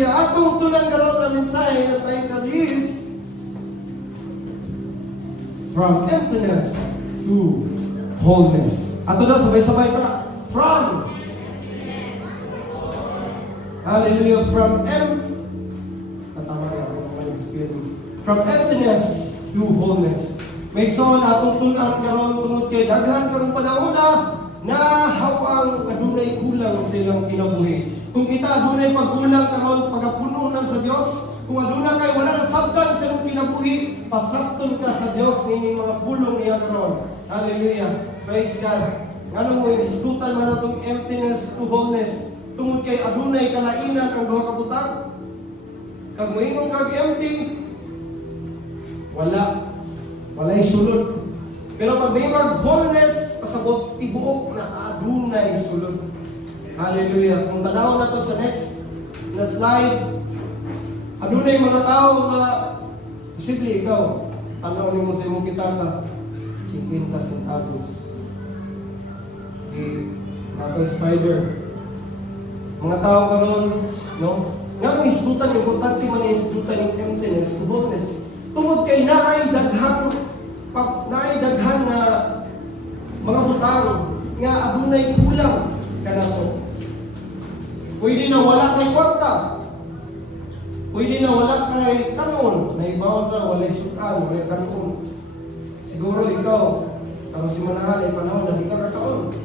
Hallelujah. Atong tulan karon sa mensahe nga title is From Emptiness to Wholeness. Ato daw sabay-sabay ta. From Hallelujah. From emptiness to wholeness. May igsoon atong tunan karon tungod kay daghan karong panahon na hawang adunay kulang sa ilang kinabuhi. Kung kita adunay pagkulang karon pagapuno na sa Dios, kung aduna kay wala na sabtan sa imong kinabuhi, pasabton ka sa Dios nining mga pulong niya karon. Hallelujah. Praise God. Ngano mo iskutan man atong emptiness to wholeness tungod kay adunay kalainan ang duha ka butang. Kag moingon kag empty, walay sulod. Pero pag may wholeness, pasabot tibuok na adunay sulod. Hallelujah. Kung tanawon na to sa next na slide, adunay mga tao nga posible ikaw tanaw nimo sa imong kitaka 50 centavos. Nakay spider. Mga tao karon, no? Nga isgutan, importante man ang isgutan ng emptiness to wholeness. Tungod kay naay daghan na mga butang nga adunay kulang kanato. Pwede na wala kay kwarta. Pwede na wala kay kanon. Naibaw na walay sukan, walay kanon. Siguro ikaw, karon si manahan ay panahon na di ka kakaon.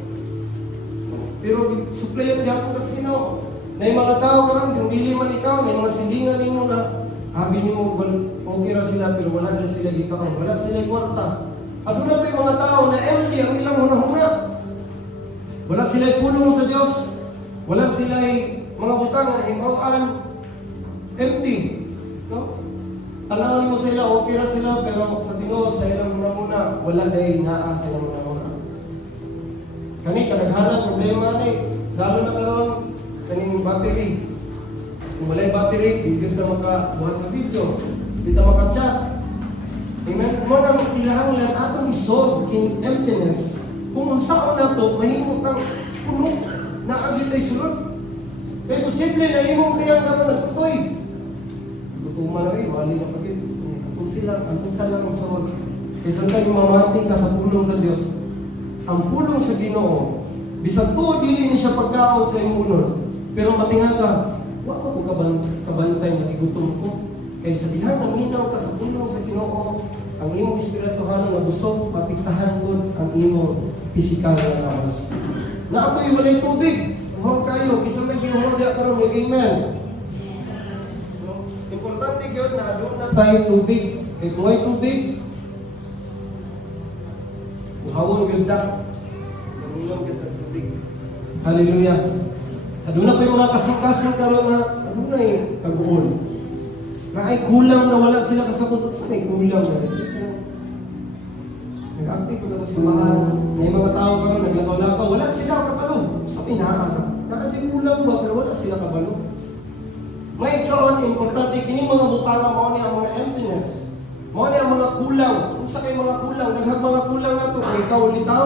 Pero suplayan di ako kasi Ginoo. Na yung mga tao karon kung dili man ikaw, may mga silingan nimo na habi nimo okay ra sila pero wala na sila gikaon, wala sila kwarta. Aduna pa yung mga tao na empty ang ilang hunahuna. Wala sila pulong sa Dios. Wala sila mga butang na himawan. Empty. No? Tanawin mo sila, okay ra sila pero sa tinuod sa ilang hunahuna, wala day naa sa ilang hunahuna. Kani kadaghanan problema ni lalo na karon kaning battery. Kung walay battery, di gyud na makabuhat sa video, di ta maka-chat. Amen. Mo nang ilahang lang atong isod king emptiness. Kung unsaon na to, mahimo kang puno na agit ay sulod. Kay posible na imong kaya karon nagtutoy. Gutuman na wali na pagid. Antong sila ang sulod. Kay santay mamati ka sa pulong sa Dios. Ang pulong sa Ginoo, bisag tuod dili ni siya pagkaon sa imong unod. Pero matinga ka, wa pa ko kabantay na igutom ko. Kay sa diha naminaw ka sa pulong sa Ginoo, ang imong espirituhan na busog, mapiktahan ko ang imong pisikal na lawas. Naapoy walay tubig. Uhaw kayo, kisa may ginuhol diya karon may amen. So, importante gyud na doon na tayo tubig. Kay kung may tubig, uhawon gyud ta. Nangulang gyud ang tubig. Hallelujah. Aduna pa yung mga kasing-kasing karon na adunay tag-uol. Na ay kulang na wala sila kasabot sa may kulang na. Nag-active ko na ko simbahan. May mga tao karon naglakaw-lakaw, wala sila kabalo sa pinaasa. Nakadya kulang ba pero wala sila kabalo. May igsoon importante kini mga butanga mao ni ang mga emptiness. Mao ni ang mga kulang. Unsa kay mga kulang? Daghang mga kulang nato kay ikaw litaw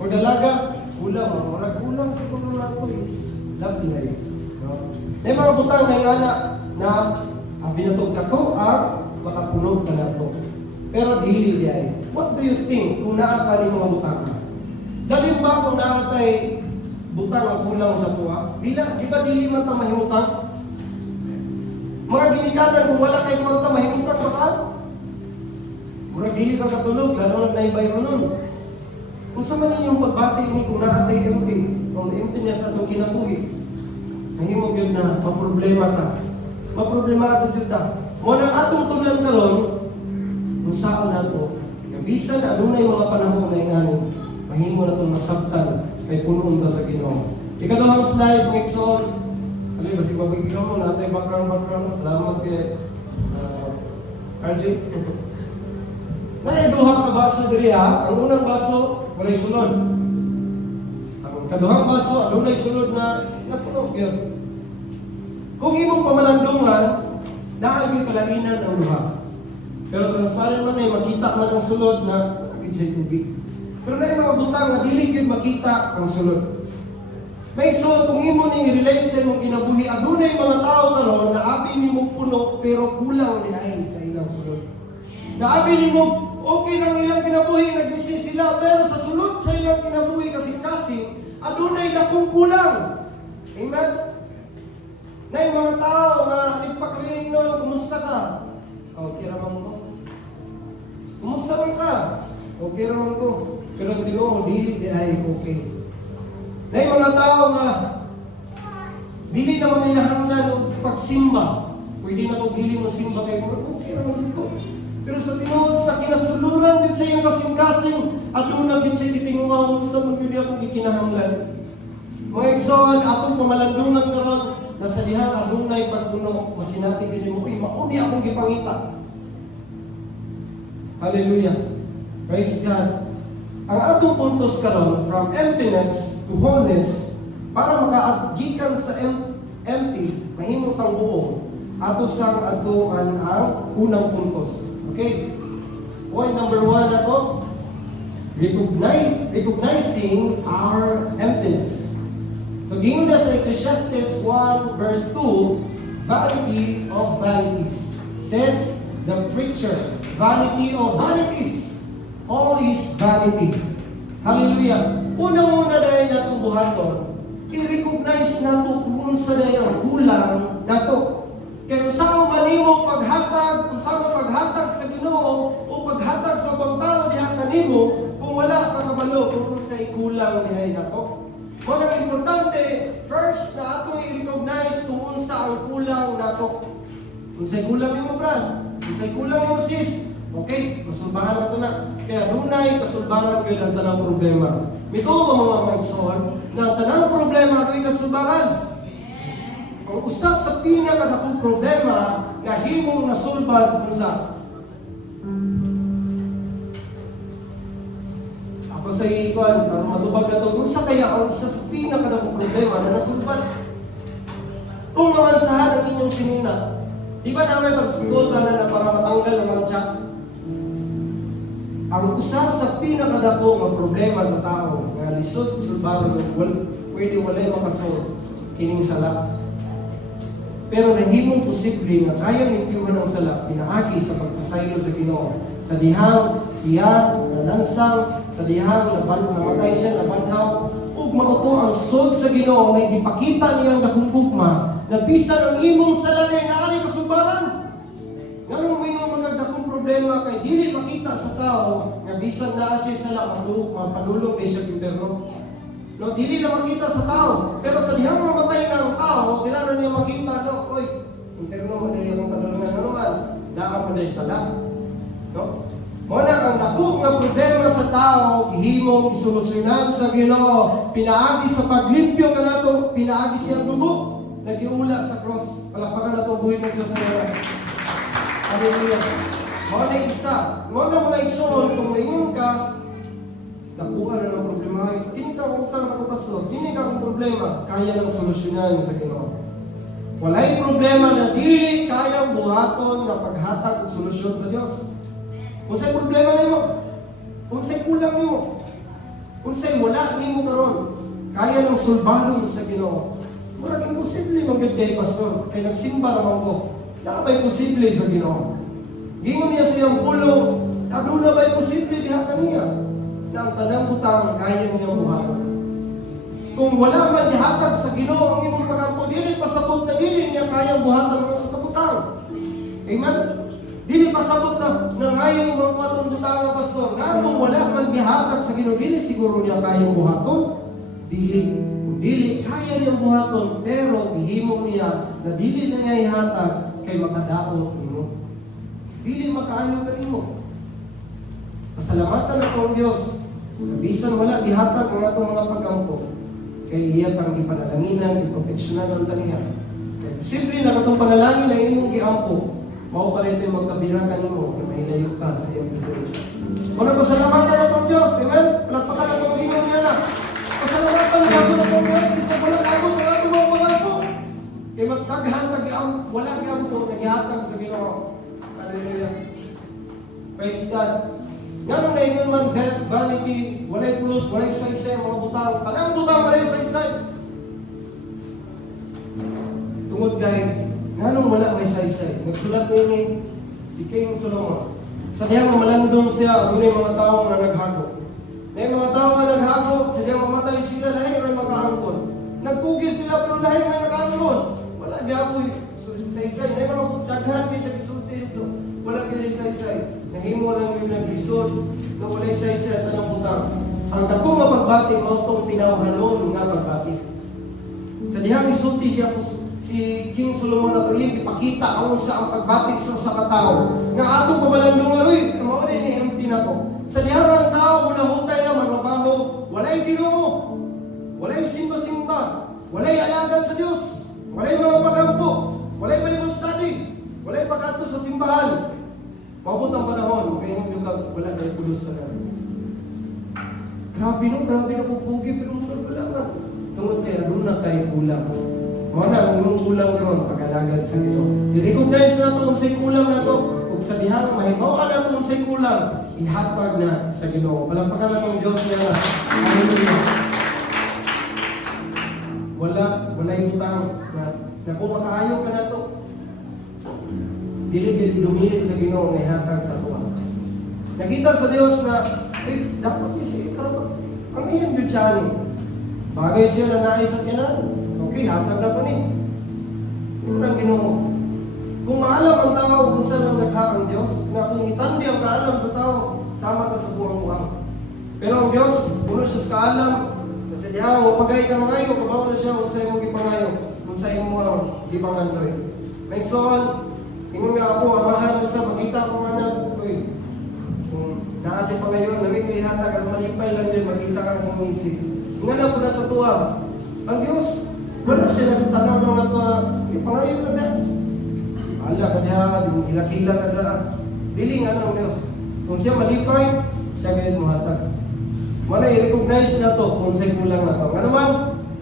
o dalaga, kulang. Murag kulang siguro na ko is love life. No? May mga butang na ingana na binatog ka to makapunog ka na to. Pero dili diay. What do you think kung naa ka ni mga butang? Dalim ba kung naa tay butang ang kulang sa tuwa? Di ba dili man ta mahimutang? Mga ginikanan kung wala kay kwarta mahimutang baka? Murag dili ka katulog, lalo na naibay mo nun. Kung sa man inyong pagbati ini kung naa tay empty, kung empty niya sa itong kinabuhi, mahimog yun na maproblema ka. Maproblema ka yun ta. Muna atong tulan karon kung saan na ito, bisan na adunay mga panahon na ingani, mahimo na itong masabtan kay punoon ta sa Ginoo. Ikaduhang slide, mga iksoon. Alay, basig mabigyan mo natin background. Salamat kay RJ. Naiduhang ka baso diri ha. Ang unang baso, walay sunod. Ang kaduhang baso, adunay sunod na napunog yun. Kung imong pamalandungan, naagay kalainan ang luha. Pero transparent man ay makita man ang sulod na nagid siya tubig. Pero na mga butang na dili gyud makita ang sulod. May so kung imo ning i-relate sa imong kinabuhi, adunay mga tao karon Naabi nimo okay lang ilang kinabuhi nagisi sila pero sa sulod sa ilang kinabuhi kasing-kasing adunay dakong kulang. Amen. Nay mga tao na nagpakarinig noon, kumusta ka? Okay raman ko. Kumusta man ka? Okay raman ko. Pero ang Ginoo dili di ay okay. Nay mga tao nga dili naman minahanglan og pagsimba. Pwede na ko dili mo simba kay mo. Okay raman ko. Pero sa tinuod sa kinasuluran gid sa iyong kasing-kasing aduna gid sa gitinguha sa mga gyud akong gikinahanglan. Mga igsoon atong pamalandungan karon nasa dihang adunay pagpuno masinati gid mo uy mauni akong gipangita. Hallelujah. Praise God. Ang atong puntos karon from emptiness to wholeness para makaagikan sa empty mahimong tang buo ato sang atuan ang unang puntos. Okay? Point number 1 ako, recognizing our emptiness. So, gingon na sa Ecclesiastes 1 verse 2, vanity of vanities. Says the preacher, vanity of vanities. All is vanity. Hallelujah. Unang-una dahil natong buhaton, i-recognize nato kung sa dayang kulang nato. Kaya usaw manimo paghatag, usaw paghatag sa Ginoo o paghatag sa ibang tao diha kanimo kung wala ka kabalo kung say kulang diha nato. Mo nang importante first na atong i-recognize kung unsa ang kulang nato. Kung say kulang nimo brad, kung say kulang mo sis, okay, masulbahan nato na. Kaya dunay kasulbaran gyud ang tanang problema. Mituo ba mga maigsoon na tanang problema ato kasulbaran? Ang usa sa pinakadakong problema nga himong nasulbad unsa? Ako sa ikuan, para matubag na ito, unsa kaya ang usa sa pinakadakong problema na nasulbad? Kung mamansahan ang inyong sinina, di ba namin pagsusulta na para matanggal ang mantsa? Ang usa sa pinakadakong ang problema sa tao nga lisod sulbaron pwede walay makasulod kining sala. Pero nahimong posible nga kaya limpyuhan ang sala pinaagi sa pagpasaylo sa Ginoo. Sa dihang siya nanansang, sa dihang namatay siya, nabanhaw, ug mauto ang sod sa Ginoo na ipakita niya ang dakong gugma na bisan ang imong sala na naari kasumbaran. Nganong may mga dakong problema kay dili makita sa tao nga bisan naa siya sala mapadulong di siya impierno. No, dili na makita sa tao. Pero sa dihang mamatay na ang tao, di na niya makita, no? Oy, interno mo na yung padulungan. Ano man? Naa mo na yung sala. No? Muna ang dakong na problema sa tao, himong isolusyonan sa Ginoo. Pinaagi sa paglimpyo ka nato, pinaagi siyang dugo. Nagiula sa cross. Palakpakan na itong buhay ng Diyos na hallelujah. Muna isa. Muna mo na igsoon, kung maingon ka, nakuha na ng problema. Kini ka utang ako pastor, kini ka akong problema, kaya lang solusyonan sa Ginoo. Walay problema na dili kayang buhaton na paghatag og solusyon sa Dios. Unsay problema nimo? Unsay kulang nimo? Unsay wala nimo karon? Kaya lang sulbaron sa Ginoo. Murag imposible man gid kay pastor, kay nagsimba naman ko. Na ba'y posible sa Ginoo? Gingon niya sa iyang pulong, aduna ba'y posible diha kaniya? Na ang tanang butang kaya niyang buhaton. Kung wala man gihatag sa Ginoo ang imong pagampo, dili pasabot na dili niya kaya buhaton ang sa kabutang. Amen? Dili pasabot na nangayon imong buhaton butang nga pastor. Nganong wala man gihatag sa Ginoo, dili siguro niya kaya buhaton. Dili. Kung dili kaya niyang buhaton, pero gihimo niya na dili na niya ihatag kay makadaot nimo. Dili makaayo kanimo. Pasalamatan ako ang Diyos. Bisan wala gihatag ang atong mga pagampo. Kay iya tang ipanalaginan, iproteksyonan ang taniya. Kaya posible na katong panalangin na imong giampo, mao pa rin ito magkabira ka nimo, kaya mahilayo ka sa iyong presensya. Muna pasalamatan na itong Diyos. Amen? Palakpakan na itong Ginoo niya na. Pasalamatan na ako na itong Diyos. Kasi wala ako ng atong mga pagampo. Kaya mas naghatag wala giampo, nagihatag sa Ginoo. Hallelujah. Praise God. Ganun na ingon man vanity, walay pulos, walay saysay, mga butang. Tanang butang, walay saysay. Tungod kay, ganun wala may saysay. Nagsulat ni si King Solomon. Sa diha nga malandong siya, adunay mga tao nga naghago. Na mga tao nga naghago, sa diha mamatay sila, lahi nga makaangkon. Nagpugi sila, pero lahi nga nakaangkon. Wala gaboy, say-say. Na mga daghan kayo sa gisulti dito. Wala kayo say-say. Nahimo lang yung naglisod, na wala say-say at anong butang. Ang katong mapagbati, mautong tinawhanon nga pagbati. Sa dihang isulti siya si King Solomon na tuyin, ipakita ang sa ang pagbatik sa katao. Nga atong pamalandungan, uy, mao ni empty na to. Sa dihang ang tao, mula hutay na magtrabaho, walay Ginoo, walay simba-simba, walay alagad sa Diyos, walay mga pagampo, walay Bible study, walay pag-ato sa simbahan. Mabot ang panahon, kaya yung lugar, wala kayo pulos na gano'n. Grabe no pupugi, pero wala man. Tungod kay aduna kay kulang. Mao na ang imong kulang karon pag-alagad sa Ginoo. I-recognize nato unsay kulang nato ug sa dihang mahibaw-an nato unsay kulang, ihatag na sa Ginoo. Palakpakan natong Dios niya. Hallelujah. Walay utang na kung makaayo ka nato, dili dumili sa Ginoo nga ihatag sa tuwa. Nakita sa Dios na dapat isi karapat ang iyang Diyan. Bagay siya na nais sa kanan. Okay, hatag na pa ni. Yun ang Ginoo. Kung maalam ang tao kung saan ang nagha ang Diyos, na kung itandi ang kaalam sa tao, sama ka sa buwang-buwang. Pero ang Diyos, puno siya sa kaalam. Kasi diha, wapagay ka mangayo, kabaw na siya kung sa imong gipangayo, kung sa imong gipangandoy. May soon, ingon nga ako, amahan sa makita ko nga na, uy, kung naasip pa ngayon, nawin kay hatag, ang malipay lang din, makita ka kung isip. Nga na po na sa tuwa, ang Diyos, wala siya nagtanaw ng nato, ipangayo na na. Ala ka diha, hilakila ka na. Dili nga ng Diyos. Kung siya malipay, siya ngayon muhatag. Wala i-recognize na to kung sa'y kulang na to. Nga naman,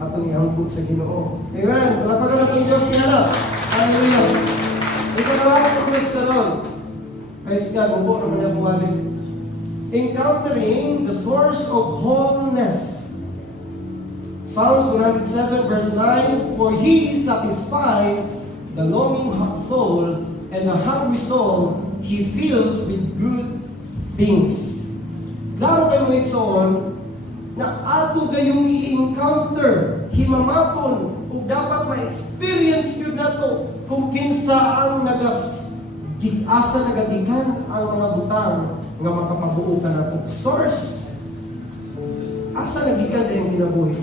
atong ihangkot sa Ginoo. Amen. Talapagan na itong Diyos niya na. Hallelujah. Ikaw na witness ka doon. Praise God, upo naman niya buwali. Encountering the source of wholeness. Psalms 107 verse 9, for He satisfies the longing soul, and the hungry soul He fills with good things. Klaro kayo mga igsoon, na ato kayong i-encounter, himamaton, o dapat ma-experience yun nato kung kinsa ang asa nagagikan ang mga butang nga makapabuo ka na itong source. Asa nagikan kayong kinabuhi?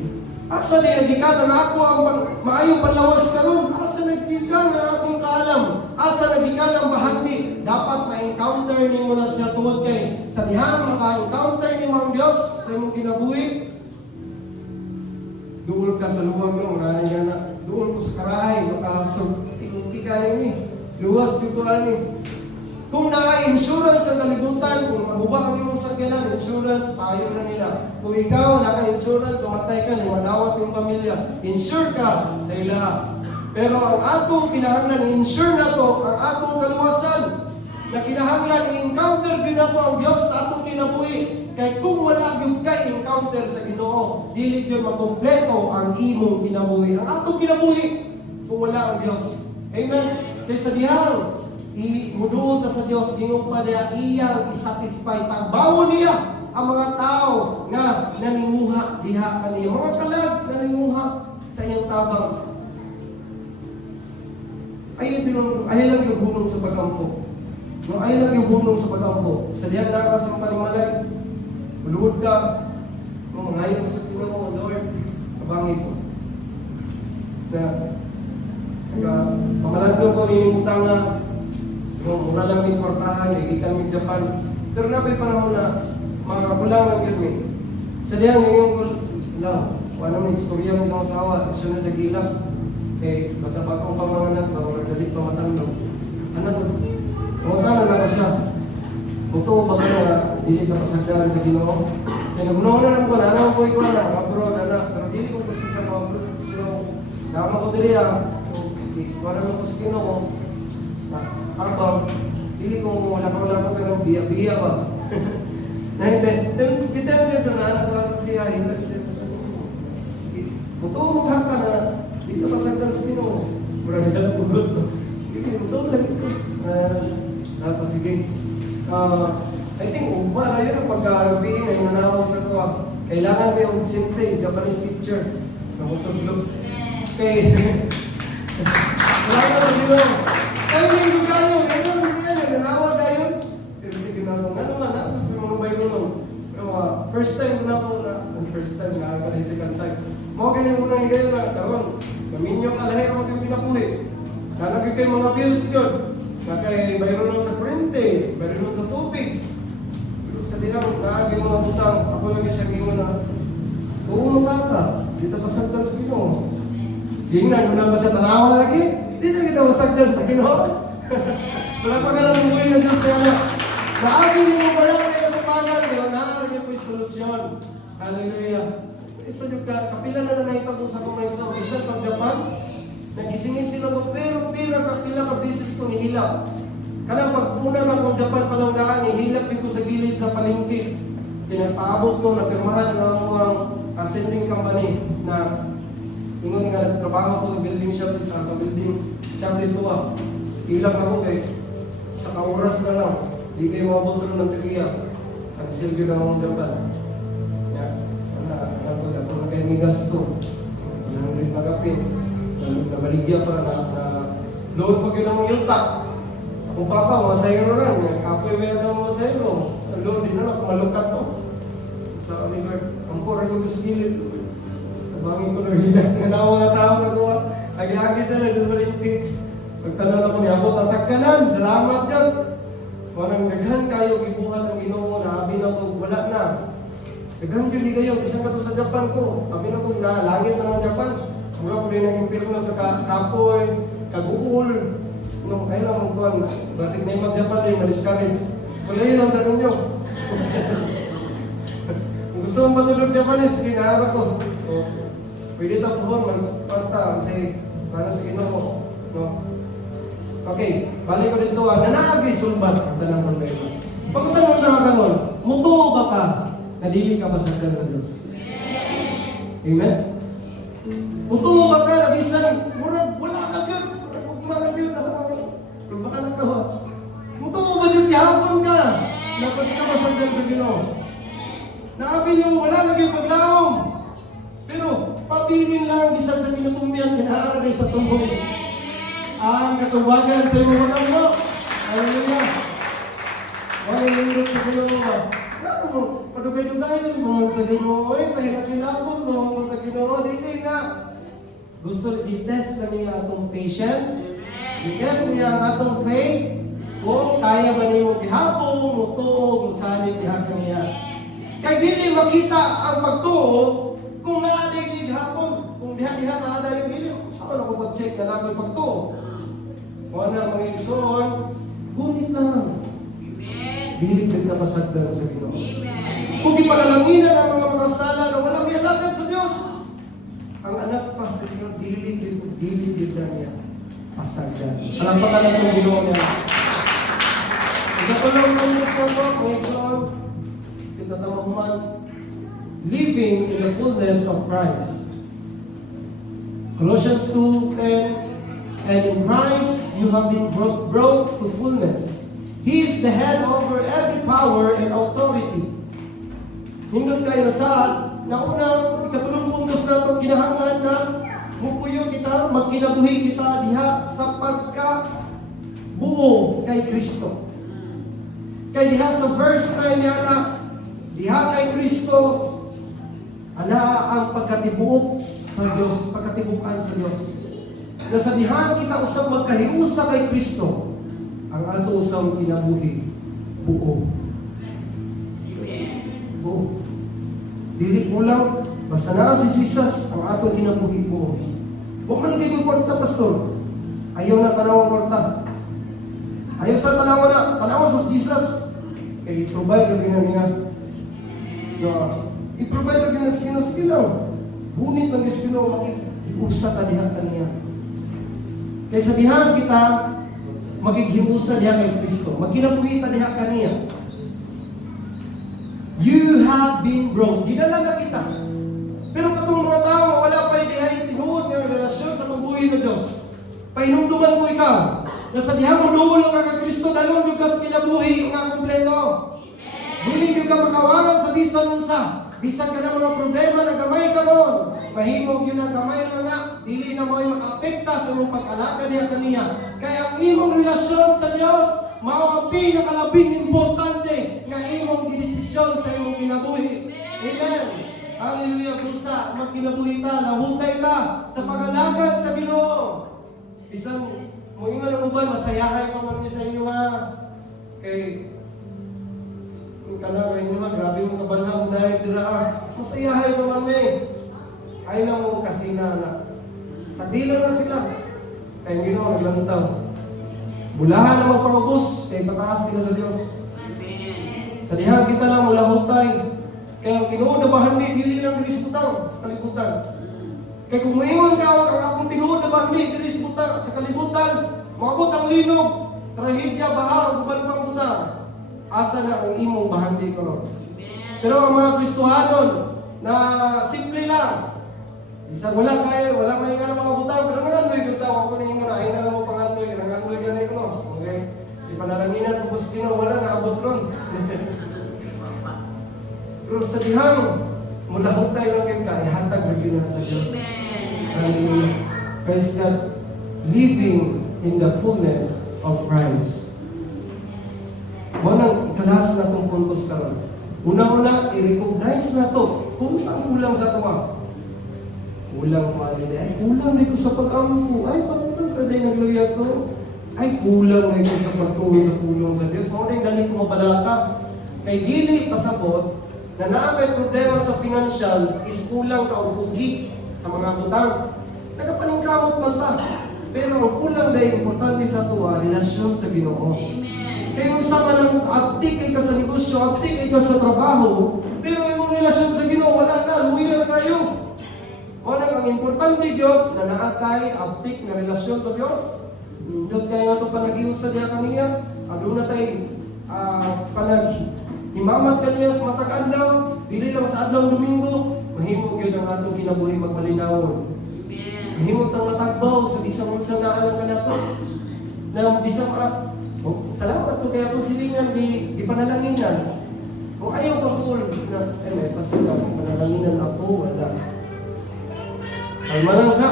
Asa na nagikan ang ako ang maayong panlawas karon? Asa nagikan ang akong kaalam? Asa nagikan ang bahagni? Dapat ma-encounter nimo na siya tungod kay sa dihang maka-encounter nimo ang Dios sa imong kinabuhi. Duol ka sa luwag no, maray nga na. Duol ko sa karahay, makasog. Hindi kayo ni. Luwas dito ani. Kung naka-insurance ang kalibutan, kung mabuba ang imong sakyanan, insurance, payo na nila. Kung ikaw naka-insurance, mamatay ka, madawat yung pamilya, insure ka sa ila. Pero ang atong kinahanglan, insure na to, ang atong kaluwasan, na kinahanglan, i-encounter din na to ang Diyos sa atong kinabuhi. Kaya kung wala yung encounter sa Ginoo, dili yun makompleto ang imong kinabuhi. Ang atong kinabuhi, kung wala ang Diyos. Amen? Kaya sa dihang, imuduol ka sa Diyos, ginong pa niya iyang isatisfy. Pagbawon niya ang mga tao nga naninguha diha kaniya. Mga kalag naninguha sa iyang tabang. Ayaw lang yung hulong sa pagampo. No, ayaw lang yung hulong sa pagampo. Sa diyan na kasi panimalay. Maluhod ka. No, mangayon ka sa Ginoo, Lord. Kabangi ko. Pamalandong ko rin utang na mura lang may kwartahan, ikikan may Japan. Pero nabay panahon na mga bulangan yun may. Sa diyan ngayon, wala may istorya ng isang asawa, siya na sa gilak. Kaya basta pa akong pamanganak, nagdali pa matandog. Ano ko? Mutang na lang siya. Muto ba kayo na dili ka pasagdahan sa Ginoo? Kaya nagunaw na lang ko, alam ko ikaw na, abroad, anak. Pero dili ko gusto sa mga abroad. Gusto ko, dama ko diri wala mo ko sa Ginoo. Habang, dili ko wala ko pero biya ba? Na hindi. Then, kita mo doon, anak ko siya, hindi siya pasagdan. Sige. Muto mo ka na, dito pasagdan sa Ginoo. Mura na lang ko gusto. Hindi, muto lang ito. Sige. I think ugma na yun ang pagkagabi na inanawag sa tuwa. Kailangan may og sensei, Japanese teacher, na mutudlog. Kay, wala ka na dito. Kaya may yung kayo, ngayon siya, nanawag na yun. Pero hindi ginagawa, ano man, natin ko yung mga bayro nun. Pero first time ko na ako first time, nga pa rin second time. Mga ganyan mo na yung gayon na, karon, kaminyo kalahir ako yung kinapuhi. Nalagay kayo mga bills yun. Kaya bayro nun sa printe, bayro nun sa tubig. Pero sa diyang, naagay mga butang, ako lagi siya gingon na, tuong ka, di ta pasagdan sa Ginoo. Gingnan, wala ba siya tanawa lagi? Di na kita masagdan sa Ginoo. Wala pa ka lang buhay na Diyos kaya na. Naagay mo wala kayo katupangan, pero naagay po yung solusyon. Hallelujah. Isa yung kapila na nahitag sa kumay sa isa pag Japan, nagisingin sila mo, pero pila ka bisis ko nihilap. Kanang pag-una na kung Japan palang daan, nihilap din ko sa gilid sa palengke. Pinagpaabot ko, napirmahan ng mga ascending company na ingon nga nagtrabaho ko sa building shop dito, sa building shop dito Hilap na ko kay sa kauras na lang. Di kayo mabot rin ng tagiya. Cancel yun ang mga Japan. Ako na kayo may gasto. 100 na kape. Nabaligya pa na loan pag yun ang mga yuta. Akong papa, masayro lang. Kapoy may na mga masayro. Loan din na lang, malukat to. Sa kami, Lord, ang pura ko sa gilid. Sabangin ko na hilang. Nga mga tao na kuha. Agi-agi sila, doon malingpik. Pagtanong ako niya, abot ang sakyanan. Salamat yan. Walang naghan kayo, gibuhat ang Ginoo na abi na ko, wala na. Naghan yun kayo, isang ka sa Japan ko. Abi na ko, na langit na ng Japan. Mula po rin ang impirno sa kapoy, kaguul. Ay lang, basig na yung mag-Japan din, ma-discourage. So, layo lang sa ninyo. Kung gusto mong matulog Japanese, sige, naharap ko. Pwede ito po, magpanta, say, paano sa Ginoo. No? Okay, balik ko dito, nanaagi sulbat ang tanang problema. Pagkatanong na kanon, muto ba ka? Nadili ka ba sa ng Diyos? Amen? Muto ba ka? Nabisan, murag, wala ka yun. Murag, magmana yun. Pero baka nagtawa. Muto mo ba yun? Kahapon ka. Napati ka ba sa Ginoo? Naabi niyo, wala lagi paglaom. Pero, pabilin lang, bisa sa ginatumian, pinaaral sa tumbong. Ang katubagan sa iyong mga mo. Hallelujah. Walang lindot sa Ginoo. Patugay-dugayon mo sa Ginoo. Pahilap-hilapon mo sa Ginoo. Dili na. Gusto i-test na niya atong patient. I-test niya ang atong faith. Kung kaya ba niyo gihapon, mutuog, musalit gihapon niya. Kaya dili makita ang pagtuo kung naaday gihapon. Kung diha-diha naada yung dili. Saan ako pag-check na namin pagtuo? Kung ano mga igsoon, gunit lang. Dili ka na masagdan sa Ginoo. Kung ipanalanginan ang mga makasala na walang miyalakan sa Diyos, ang anak pa sa Ginoo, dili na niya pasagdan. Palampakan na itong Ginoo niya. Igatulong ng Diyos na ito, mga igsoon, pinatamahuman, living in the fullness of Christ. Colossians 2:10, and in Christ you have been brought to fullness. He is the head over every power and authority. Nindot kayo sa nauna, ikatulong puntos na ito, kinahanglan na mupuyo kita, magkinabuhi kita diha sa pagka-buo kay Kristo. Kay diha sa verse 9 niya na, diha kay Kristo, ana ang pagkatibuk sa Diyos, pagkatibukan sa Diyos. Na sa diha kita usang magkahiusa kay Kristo, ang ato usang kinabuhi, buo. Buo. Dili kulang, basta na si Jesus, ang atong kinabuhi buo. Huwag man kayo kwarta, pastor. Ayaw na tanaw ang kwarta. Ayaw sa tanaw sa Jesus. Kaya i-provide rin na niya. I-provide rin na sige lang. Bunit ang Ginoo, iusa ka diha ka niya. Kaya sa diha kita, magighiusa diha kay Kristo. Magkinabuhi ta diha ka niya. You have been brought. Dinala na kita. Pero katong mga tao, wala pa diha tinuod nga relasyon sa pambuhi ng Diyos. Painumduman ko ikaw. na sa dihang munuol ka kay Kristo dalong jud ka sa kinabuhi nga kompleto. Dili jud ka makawangan sa bisan unsa. Bisan ka ng mga problema na gamay ka ron. Mahimo yun ang gamay lang na. Dili na mo'y makaapekta sa imong pag-alaga niya kaniya. Kaya ang imong relasyon sa Dios mao ang pinakalabing importante nga imong gidesisyon sa imong kinabuhi. Amen. Hallelujah. Busa magkinabuhi ta, nahutay ta sa pag-alagad sa Ginoo. Bisan mo ingon ang uban masayahay pa man mi sa inyo ha. Kay kana kay inyo grabe mo kabanha mo dahil dira. Masayahay naman mi. Ay lang mo kasi na sa dila na sila. Kay Ginoo naglantaw. Bulahan na magpaubos, kay pataas sila sa Dios. Sa diha kita lang mula hutay. Kaya ang Ginoo na bahandi dili lang diri sa kalibutan. Kay kung moingon ka ang akong tinuod na bahandi diri sa kalibutan, maabot ang linog, trahedya, baha, uban pang buta. Asa na ang imong bahandi karon. Pero ang mga Kristohanon na simple lang. Isang wala may nga mga butang, pero nangandoy bitaw ako na ingon ay na mo pangandoy, nangandoy gani ko. Okay? Ipanalanginan ko bus Ginoo wala na abot ron. Pero sa dihang mula hutay lang kayo ka, ihatag na yun sa Diyos. Hallelujah. Praise God. Living in the fullness of Christ. Munang ikalas na itong puntos karon. Una-una, i-recognize na to kung saan kulang sa tuwa. Kulang mali na. Ay, kulang na ko sa pag-ampo. Ay, pagtag na din nagluya ko. Ay, kulang na ko sa pagtuon sa pulong sa Diyos. Mga din dali ko mabalaka. Kay dili pasabot, na naamay problema sa financial is kulang ka o pugi sa mga butang. Nagapaningkamot man ta. Pero ang kulang dahil importante sa tuwa, relasyon sa Ginoo. Kaya kung sama ng aktik kay ka sa negosyo, aktik kay ka sa trabaho, pero yung relasyon sa Ginoo, wala na, luya na kayo. Wala ang importante yun, na naatay, aktik na relasyon sa Diyos. Nindot kayo ito panagiwas sa diya kaniya. Aduna tayo himamat kaniya sa matag adlaw, dili lang sa adlaw Domingo, mahimog yun ang atong kinabuhi magmalinawon. Mahimog ang matagbaw sa bisang unsa na alam ka na to. Na bisang salamat po kaya kung silingan di panalanginan. O ayaw pa po na, may pasila, panalanginan ako, wala. Kalma lang sa.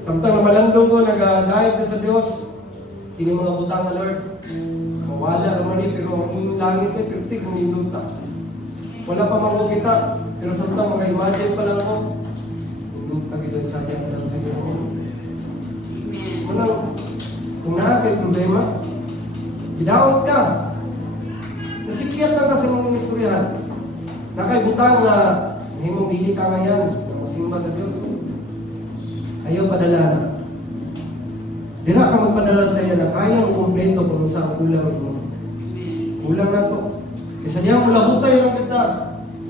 Samtang na malandong ko, nag-dahig na sa Diyos, kini mga butang na Lord, mawala naman eh, pero ang langit eh, pertik, minunta. Wala pa man ko kita, pero samtang mga-imagine pa lang ko, minunta kita sa akin lang sa Ginoo. Manang, kung nakakay problema, idawat ka. Nasikyat lang kasi mong inistoryahan. Nakay butang na himong dili ka ngayon, na musimba sa Diyos. Ayaw padala na. Dira ka magpadala sa iya na kaya ang kompleto kung saan kulang mo. Kulang na to. Kasi diyan mula hutay lang kita.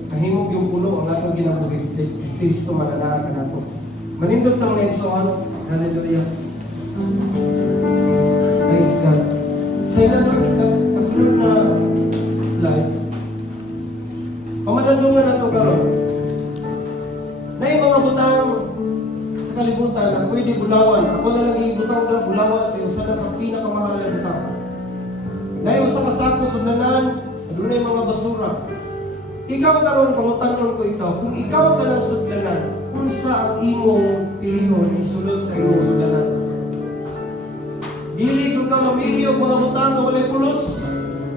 Nahimog yung puno ang atong kinabuhi. Kay Kristo mananahan ka na to. Manindot ng lensoan. Hallelujah. Praise God. Sa ilan kasunod na slide. Pamalandungan na ito karon. Na yung mga butang sa kalibutan na pwede bulawan. Ako na lang ibutang na bulawan kaya usa na sa pinakamahal na butang. Dahil usa ka sako sudlanan, adunay mga basura. Ikaw karon pangutanon ko ikaw, kung ikaw ka lang sudlanan, unsa ang imong piliyon isulod sa imong sudlanan? Dili ko ka mamili og mga butang na walay pulos.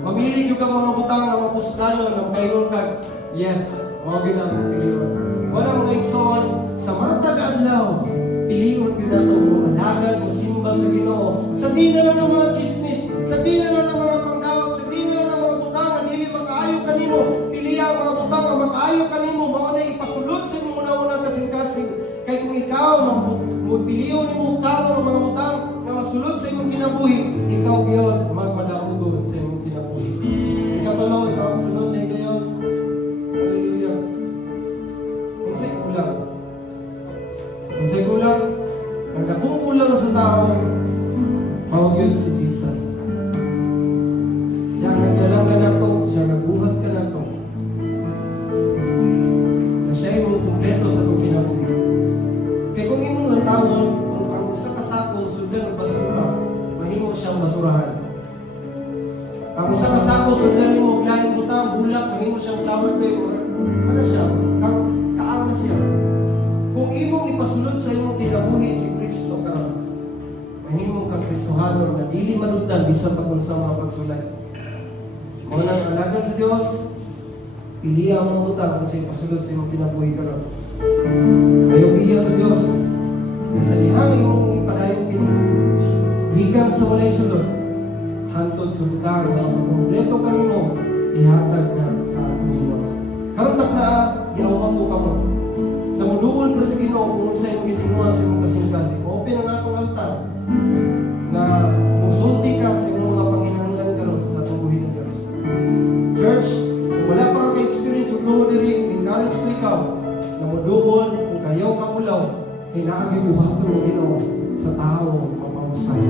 Mamili ko ka mga butang na mapuslanon na makaingon ka. Yes, mao gyud ang piliyon. Wala mga igsoon sa matag adlaw. Piliyon gyud nato mo alagad mo simba sa Ginoo. Sa di na lang ng mga chismis, sa di na lang ng mga pangdaot, sa di na lang ng mga butang na dili makaayo kanimo. Pili ang mga butang na makaayo kanimo, mao na ipasulod sa imong una-una kasing-kasing. Kay kung ikaw piliyon nimo utang ng mga butang na masulod sa imong kinabuhi, ikaw gyud magmadaugon sa imong kinabuhi. Ikatulo, ikaw ang sunod na gayon. Hallelujah. Unsay kulang? Ang dakong kulang sa tao, mao gyud si Jesus. Siya ang nagdalang ka nato, siya ang nagbuhat ka nato. Na siya imong kumpleto sa itong kinabuhi. Kaya kung imong lang tawon, kung ang usa ka sako, sudlan o basura, siyang basurahan. Kung sa kasako, sundan mo, laing butang, bulak, mahimo siyang flower bed, or ano siya, kaang na siya. Kung imong ipasulod sa imong kinabuhi si Kristo karon, mahimo kang Kristohano na dili manuddan bisan pa kung sa mga pagsulay. Mga nang alagad sa Dios, pili ang mga butang kung sa ipasulod sa imong kinabuhi karon. Ayaw biya sa Dios, na sa dihang imong ipadayon kini, gikan sa walay sulod, hantod sa butang na makakompleto kanimo, ihatag na sa atong Ginoo. Karon tak na iawang ko kamo. Namuduol ka sa Ginoo kung sa imong gitinuha sa imong kasing-kasing. Open ang atong altar na musulti ka sa imong mga panginahanglan karon sa atong buhi ng Dios. Church, kung wala pa ka experience ug luho diri, encourage ko ikaw na muduol kung kayaw ka ulaw, kay naagi buhaton ng Ginoo sa tao mapangusay.